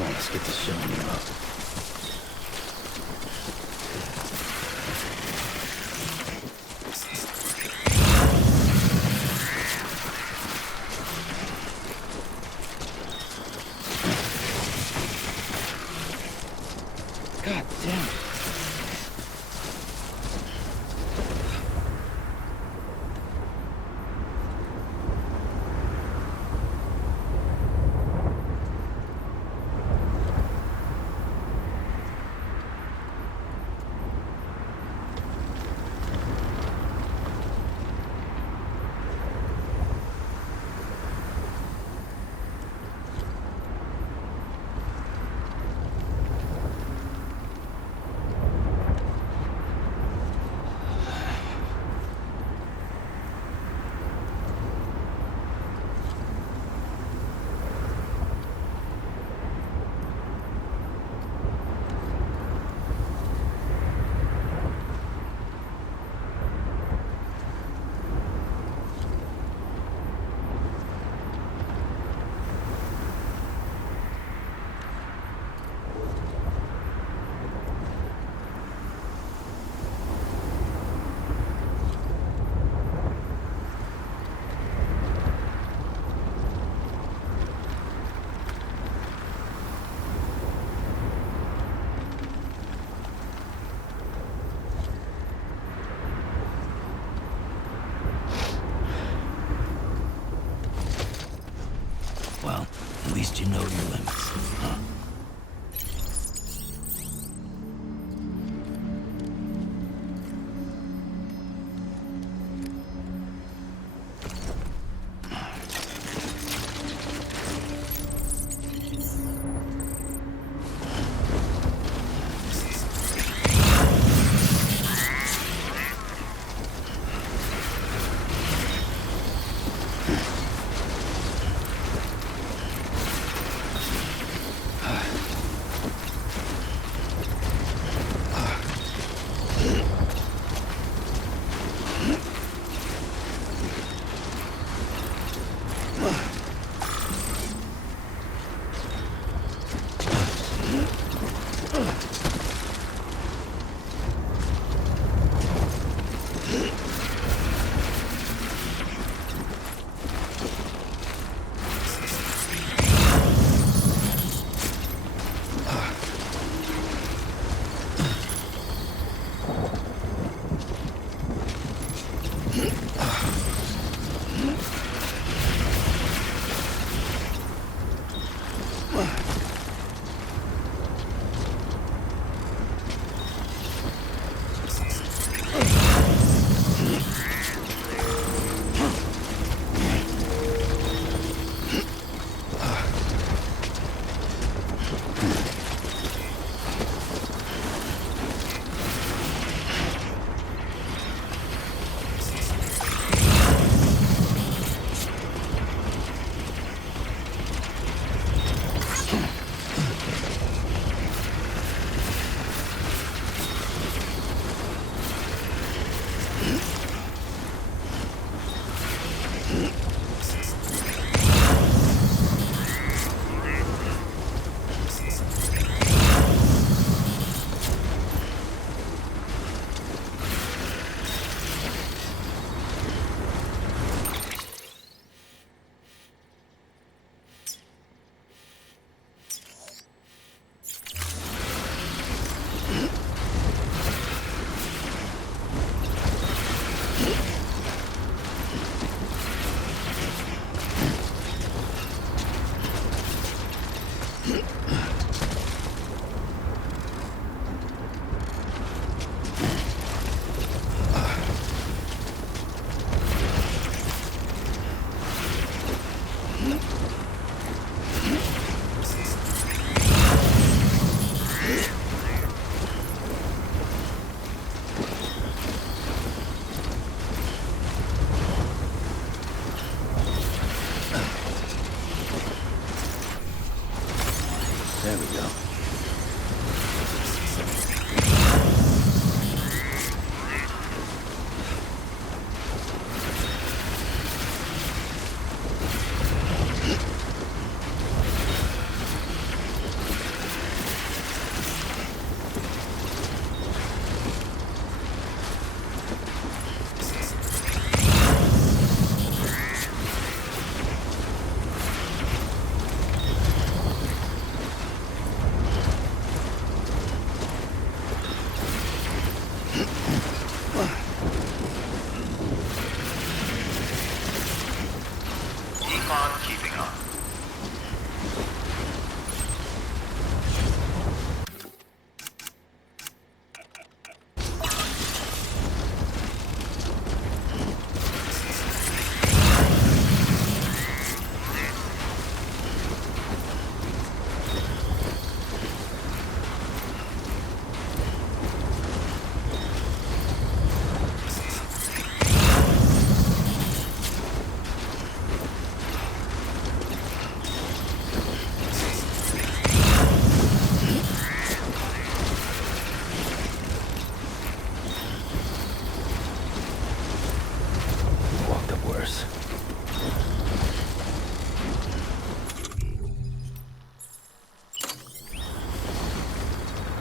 Come on, let's get this showing you up. God damn it. Well, at least you know your limits, huh? There we go.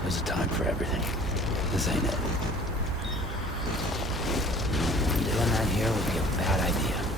There's a time for everything. This ain't it. Doing that here would be a bad idea.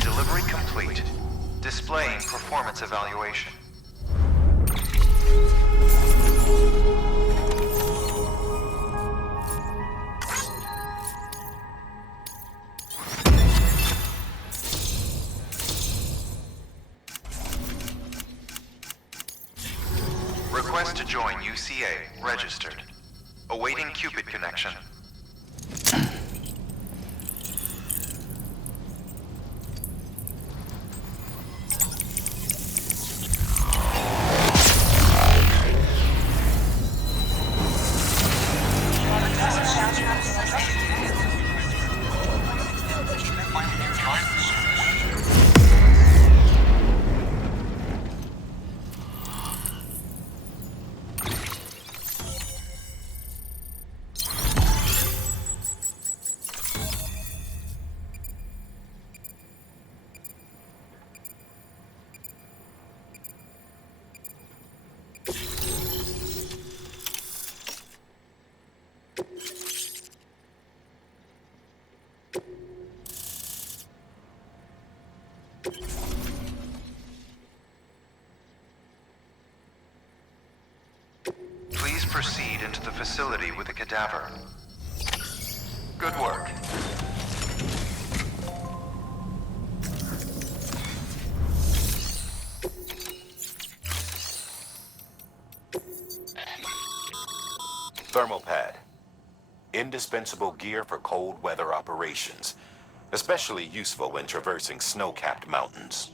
Delivery complete. Displaying performance evaluation. Request to join UCA. Registered. Awaiting Cupid connection. Please proceed into the facility with the cadaver. Good work. Thermal pad. Indispensable gear for cold weather operations, especially useful when traversing snow-capped mountains.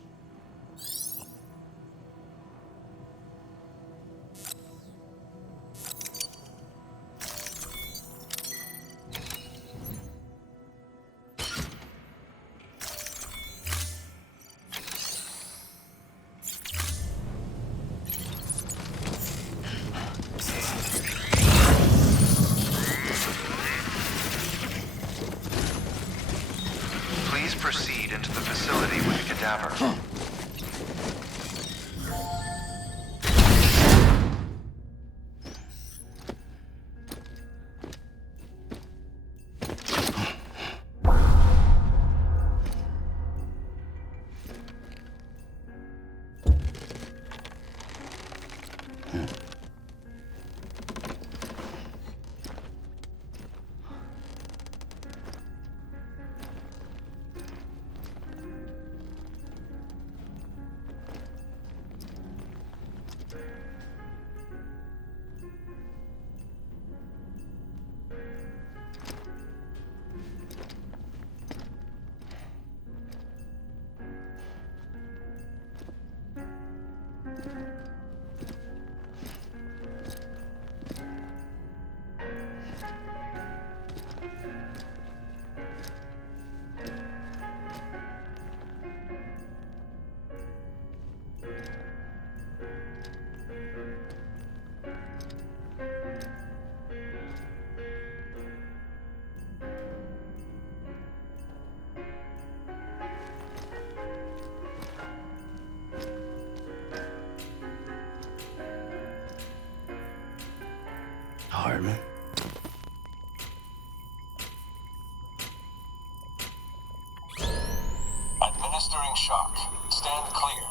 Please proceed into the facility with the cadaver. Hartman. Administering shock. Stand clear.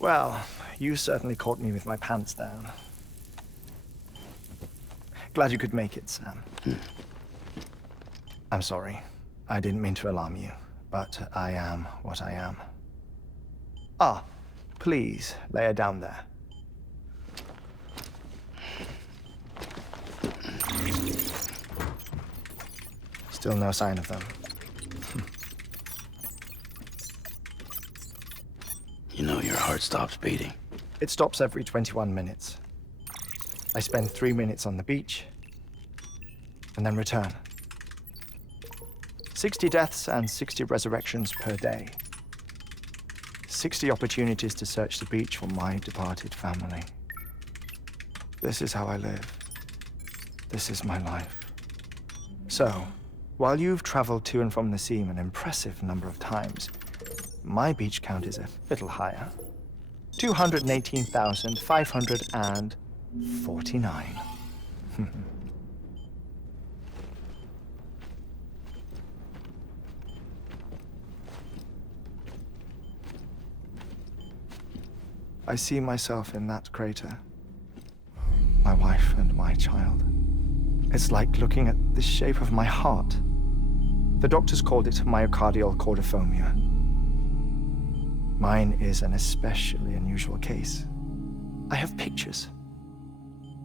Well, you certainly caught me with my pants down. Glad you could make it, Sam. I'm sorry. I didn't mean to alarm you, but I am what I am. Ah, please, lay her down there. Still no sign of them. You know your heart stops beating. It stops every 21 minutes. I spend 3 minutes on the beach, and then return. 60 deaths and 60 resurrections per day. 60 opportunities to search the beach for my departed family. This is how I live. This is my life. So, while you've traveled to and from the seam an impressive number of times, my beach count is a little higher. 218,549. I see myself in that crater. My wife and my child. It's like looking at the shape of my heart. The doctors called it myocardial cordiformia. Mine is an especially unusual case. I have pictures.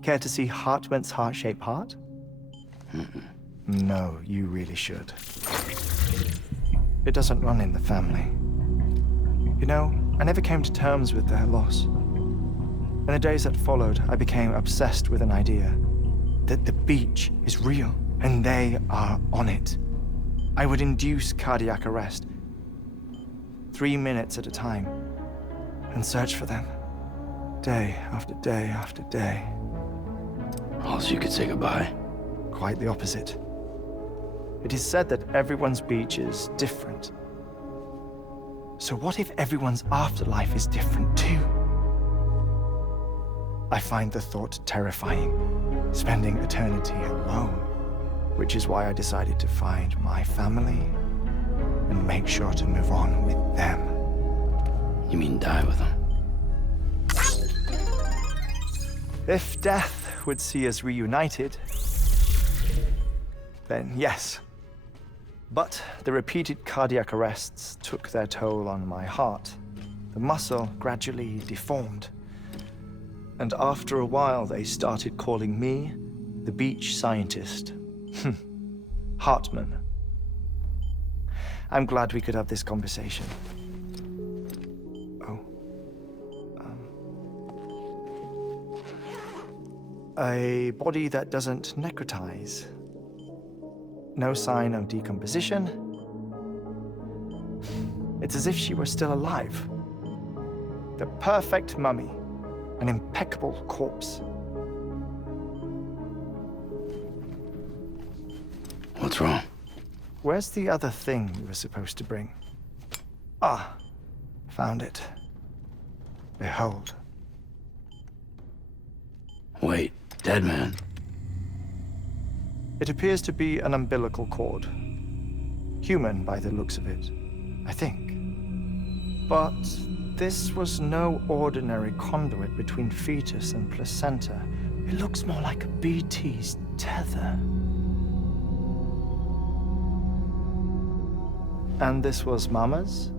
Care to see Hartman's heart-shaped heart? No, you really should. It doesn't run in the family. You know, I never came to terms with their loss. In the days that followed, I became obsessed with an idea that the beach is real, and they are on it. I would induce cardiac arrest, 3 minutes at a time, and search for them. Day after day after day. Also, you could say goodbye. Quite the opposite. It is said that everyone's beach is different. So what if everyone's afterlife is different too? I find the thought terrifying, spending eternity alone, which is why I decided to find my family and make sure to move on with them. You mean die with them? If death would see us reunited, then yes. But the repeated cardiac arrests took their toll on my heart. The muscle gradually deformed. And after a while, they started calling me the beach scientist. Hartman. I'm glad we could have this conversation. Oh. A body that doesn't necrotize. No sign of decomposition. It's as if she were still alive. The perfect mummy. An impeccable corpse. What's wrong? Where's the other thing you were supposed to bring? Ah, found it. Behold. Wait, dead man? It appears to be an umbilical cord. Human by the looks of it, I think. But this was no ordinary conduit between fetus and placenta. It looks more like a BT's tether. And this was Mama's?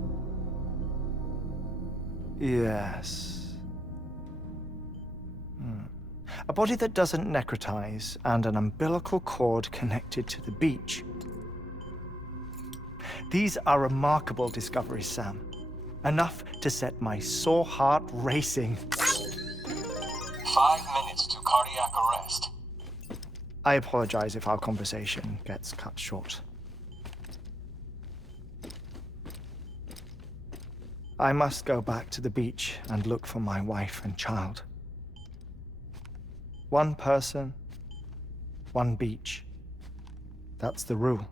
Yes. A body that doesn't necrotize and an umbilical cord connected to the beach. These are remarkable discoveries, Sam. Enough to set my sore heart racing. 5 minutes to cardiac arrest. I apologize if our conversation gets cut short. I must go back to the beach and look for my wife and child. One person, one beach. That's the rule.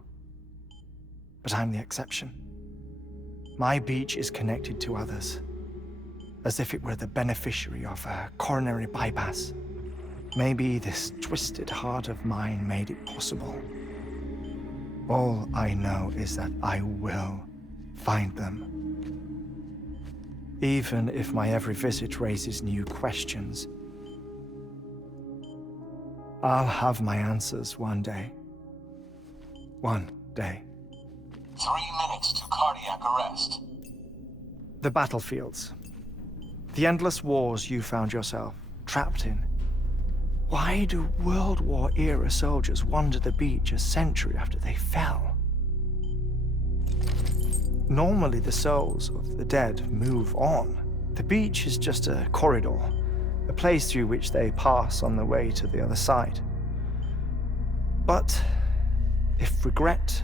But I'm the exception. My beach is connected to others, as if it were the beneficiary of a coronary bypass. Maybe this twisted heart of mine made it possible. All I know is that I will find them. Even if my every visit raises new questions, I'll have my answers one day. One day. 3 minutes to cardiac arrest. The battlefields. The endless wars you found yourself trapped in. Why do World War-era soldiers wander the beach a century after they fell? Normally, the souls of the dead move on. The beach is just a corridor, a place through which they pass on the way to the other side. But if regret,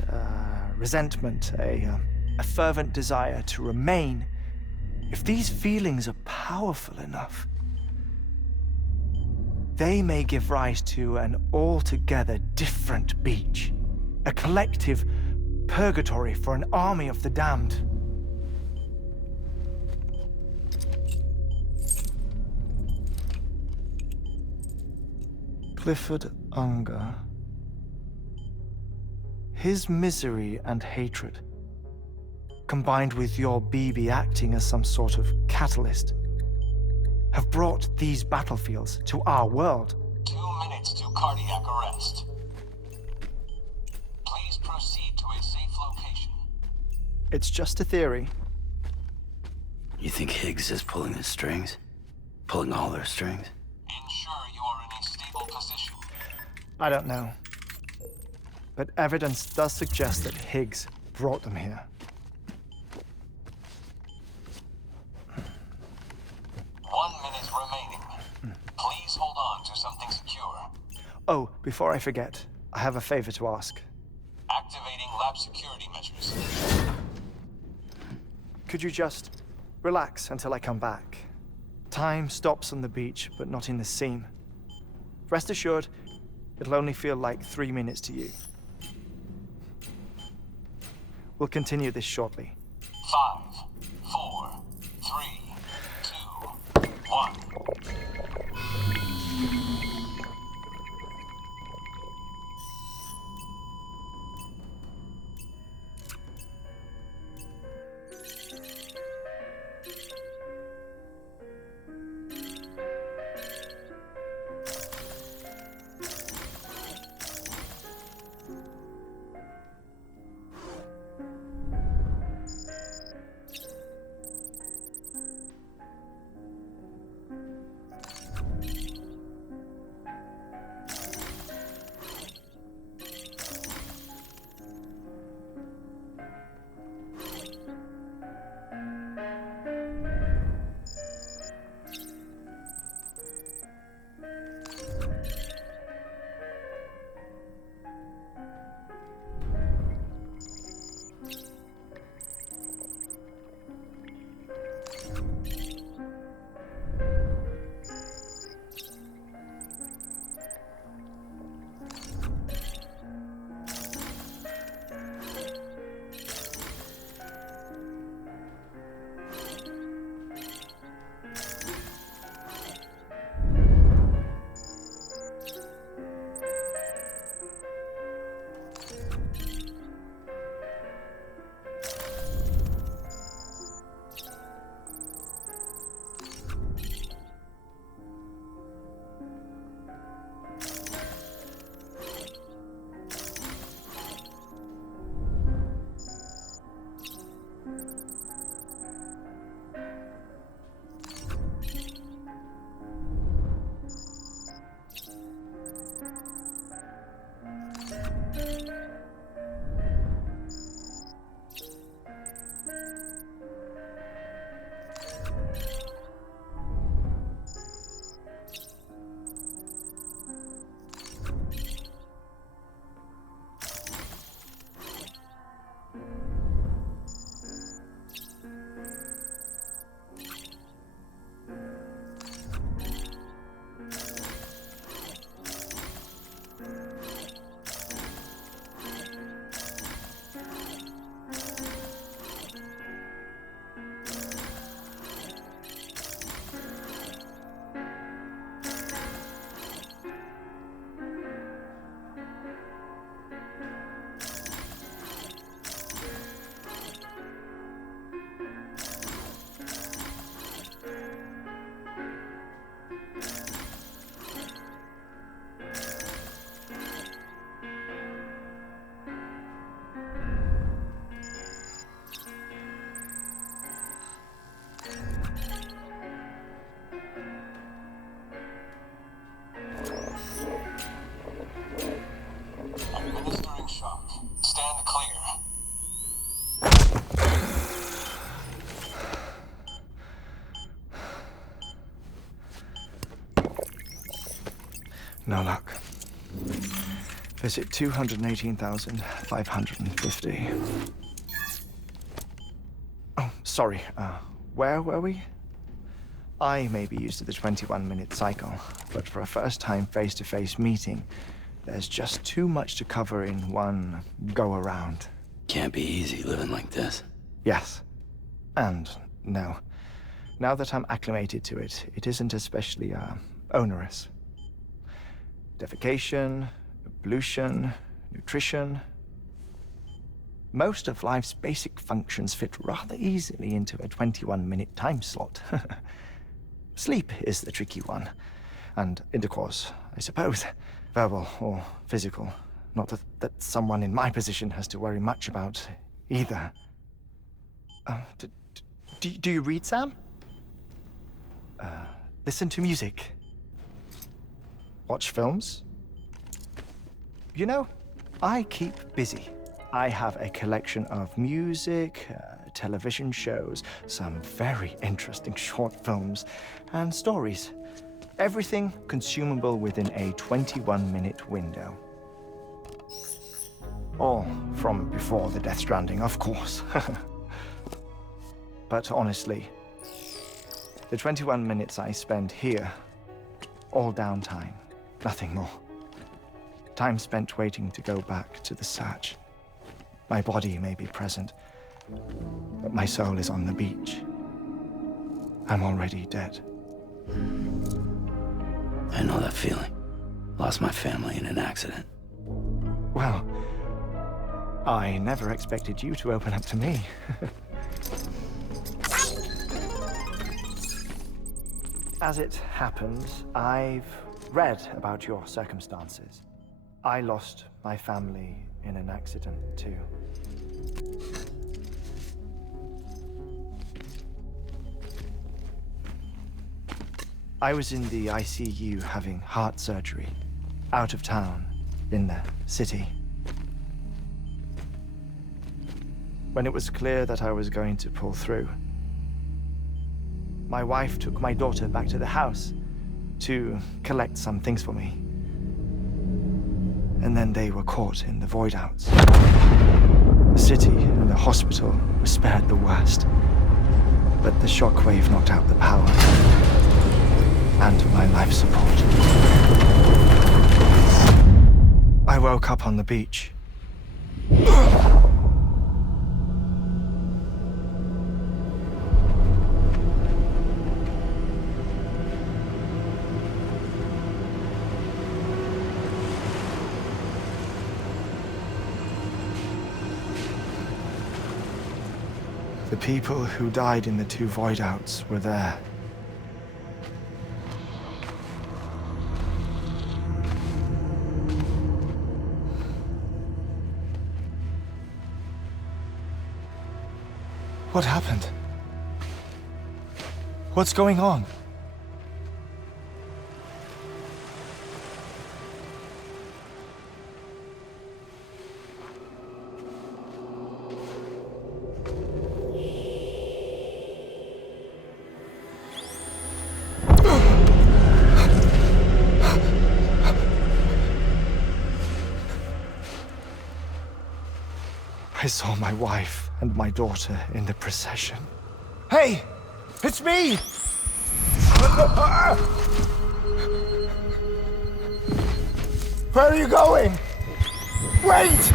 resentment, a fervent desire to remain, if these feelings are powerful enough, they may give rise to an altogether different beach, a collective purgatory for an army of the damned. Clifford Unger. His misery and hatred, combined with your BB acting as some sort of catalyst, have brought these battlefields to our world. 2 minutes to cardiac arrest. Please proceed to a safe location. It's just a theory. You think Higgs is pulling the strings? Pulling all their strings? Ensure you are in a stable position. I don't know. But evidence does suggest that Higgs brought them here. 1 minute remaining. Please hold on to something secure. Oh, before I forget, I have a favor to ask. Activating lab security measures. Could you just Relax until I come back. Time stops on the beach, but not in the scene. Rest assured, it'll only feel like 3 minutes to you. We'll continue this shortly. 5, 4, 3, 2, 1. Administering shock. Stand clear. No luck. Visit 218,550. Oh, sorry. Where were we? I may be used to the 21-minute cycle, but for a first-time face-to-face meeting, there's just too much to cover in one go-around. Can't be easy living like this. Yes. And no. Now that I'm acclimated to it, it isn't especially, onerous. Defecation, pollution, nutrition. Most of life's basic functions fit rather easily into a 21-minute time slot. Sleep is the tricky one. And intercourse, I suppose. Verbal or physical. Not that someone in my position has to worry much about either. Do you read, Sam? Listen to music. Watch films? You know, I keep busy. I have a collection of music, television shows, some very interesting short films, and stories. Everything consumable within a 21-minute window. All from before the Death Stranding, of course. But honestly, The 21 minutes I spend here, all downtime, nothing more. Time spent waiting to go back to the search. My body may be present, but my soul is on the beach. I'm already dead. I know that feeling. Lost my family in an accident. Well, I never expected you to open up to me. As it happens, I've read about your circumstances. I lost my family in an accident, too. I was in the ICU having heart surgery, out of town, in the city. When it was clear that I was going to pull through, my wife took my daughter back to the house to collect some things for me. And then they were caught in the void-outs. The city and the hospital were spared the worst, but the shockwave knocked out the power and my life support. I woke up on the beach. The people who died in the two void-outs were there. What happened? What's going on? I saw my wife and my daughter in the procession. Hey! It's me! Where are you going? Wait!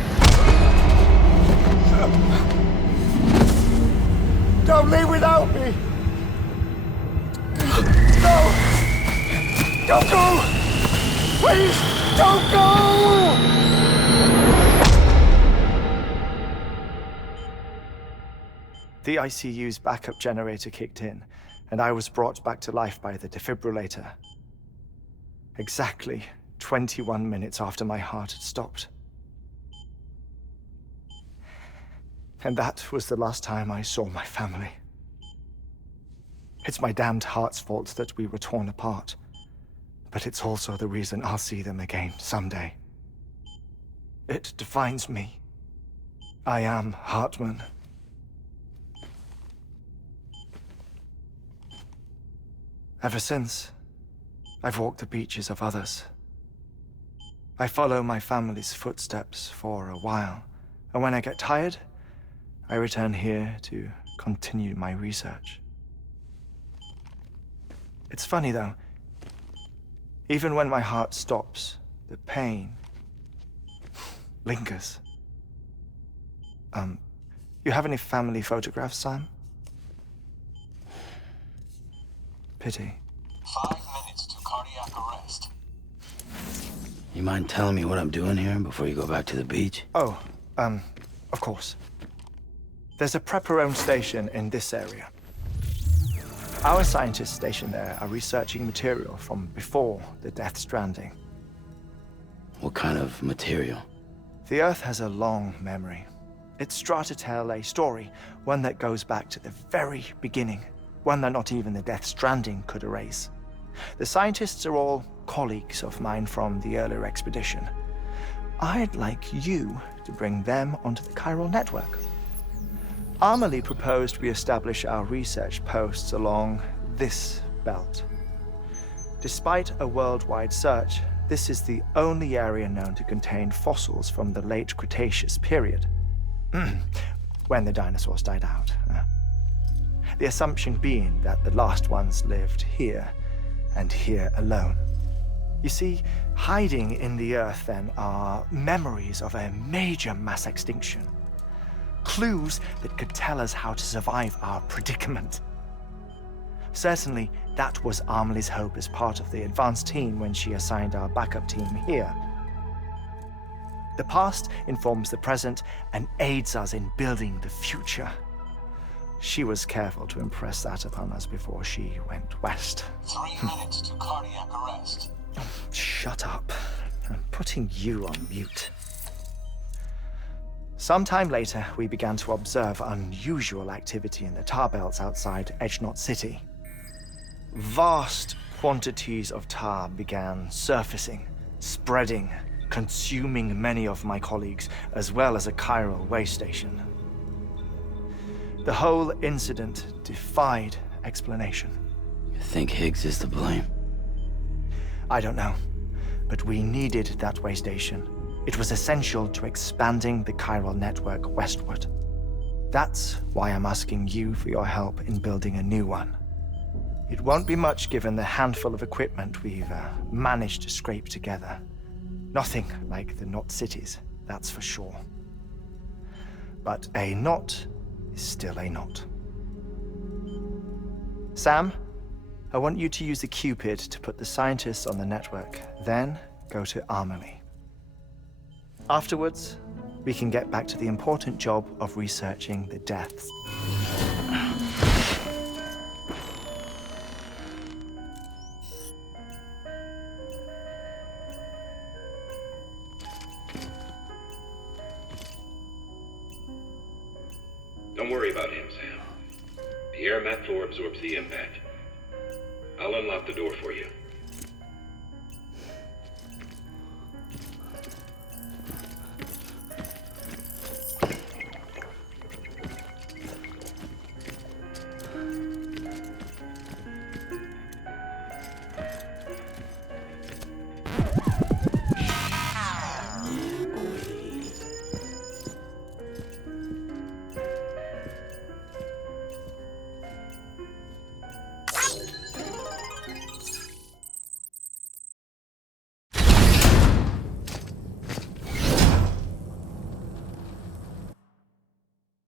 Don't leave without me! No! Don't go! Please, don't go! The ICU's backup generator kicked in, and I was brought back to life by the defibrillator. Exactly 21 minutes after my heart had stopped. And that was the last time I saw my family. It's my damned heart's fault that we were torn apart, but it's also the reason I'll see them again someday. It defines me. I am Hartman. Ever since, I've walked the beaches of others. I follow my family's footsteps for a while, and when I get tired, I return here to continue my research. It's funny though, even when my heart stops, the pain lingers. You have any family photographs, Sam? Pity. 5 minutes to cardiac arrest. You mind telling me what I'm doing here before you go back to the beach? Oh, of course. There's a prep-your-own station in this area. Our scientists stationed there are researching material from before the Death Stranding. What kind of material? The Earth has a long memory. It's trying to tell a story, one that goes back to the very beginning. One that not even the Death Stranding could erase. The scientists are all colleagues of mine from the earlier expedition. I'd like you to bring them onto the chiral network. Amelie proposed we establish our research posts along this belt. Despite a worldwide search, this is the only area known to contain fossils from the late Cretaceous period, when the dinosaurs died out. The assumption being that the last ones lived here, and here alone. You see, hiding in the earth then are memories of a major mass extinction. Clues that could tell us how to survive our predicament. Certainly, that was Amelie's hope as part of the advanced team when she assigned our backup team here. The past informs the present and aids us in building the future. She was careful to impress that upon us before she went west. 3 minutes to cardiac arrest. Shut up. I'm putting you on mute. Sometime later, we began to observe unusual activity in the tar belts outside Edgenot City. Vast quantities of tar began surfacing, spreading, consuming many of my colleagues, as well as a chiral way station. The whole incident defied explanation. You think Higgs is to blame? I don't know, but we needed that way station. It was essential to expanding the chiral network westward. That's why I'm asking you for your help in building a new one. It won't be much given the handful of equipment we've managed to scrape together. Nothing like the knot cities, that's for sure. But a knot is still a knot. Sam, I want you to use the Cupid to put the scientists on the network, then go to Amelie. Afterwards, we can get back to the important job of researching the deaths. Don't worry about him, Sam. The air mat floor absorbs the impact. I'll unlock the door for you.